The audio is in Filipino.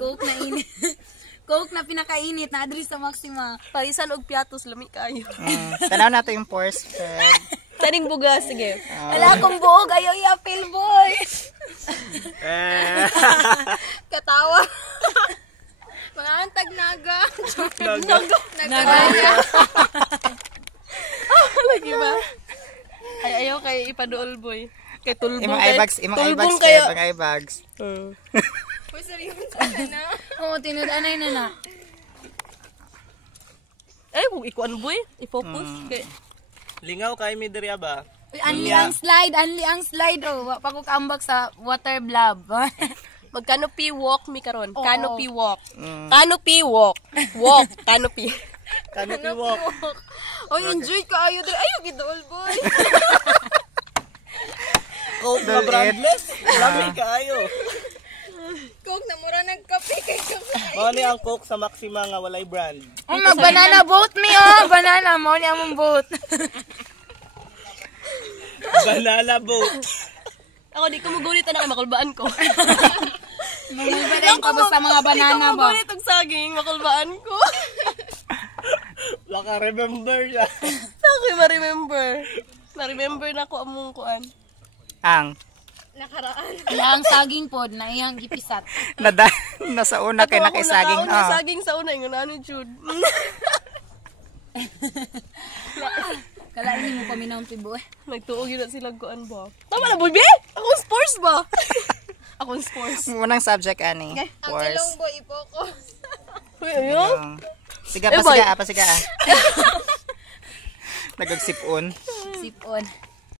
Coke na init. Coke na pinakainit na adri sa Maxima. Parisan og piatos lami kayo. Tanaw natin yung pores. Taning bugas sige. Wala akong buog, ayaw i-appeal boy. Katawa. Mga antag naga. Naga. Lagi ba? Ay ayaw kay ipaduol boy. Kay tulbong Imong kay. eyebags, imong Tulbong eyebags kayo. kaya pang eyebags. Uy, seryoso na. Oo, tinudanay na na. Eh, kung ikuan boy, i-focus. Kay Lingaw kay mi diri ba? Uy, anli ang slide. Oh, wa pa ko kaambak sa water blob. mag-canopy walk mi karon. Oo. Canopy walk. Canopy walk. Walk, canopy. Canopy walk. Uy, enjoy ka ayo diri. Ayo gidol boy. Coke na brandless. Lami kaayo. Coke na mura nagkape kay kape. Mao ni ang Coke sa Maxima nga walay brand. Oh, mag-banana boat mi oh. Banana mo ni among boat. Banana boat. Ako di ko mugulit na kay makulbaan ko. Mangubalan ka ba sa mga banana Di ko ba? mugulit og saging, makulbaan ko. Wala ka remember ya. Ako ma-remember. Na-remember na ko among kuan. Ang Ilang saging pod na iyang gipisat. nasa una kay nakisaging. Ako na saging sa una ingon ano jud. Kalain mo paminaw tibo eh. Nagtuog yun na sila kuan ba. Tama na boy, be? Akong sports ba? Akong sports. Unang subject ani. Pores. boy ipoko. Uy, ayun. Siga Eh, pa boy. siga. Nagagsipon. Sipon.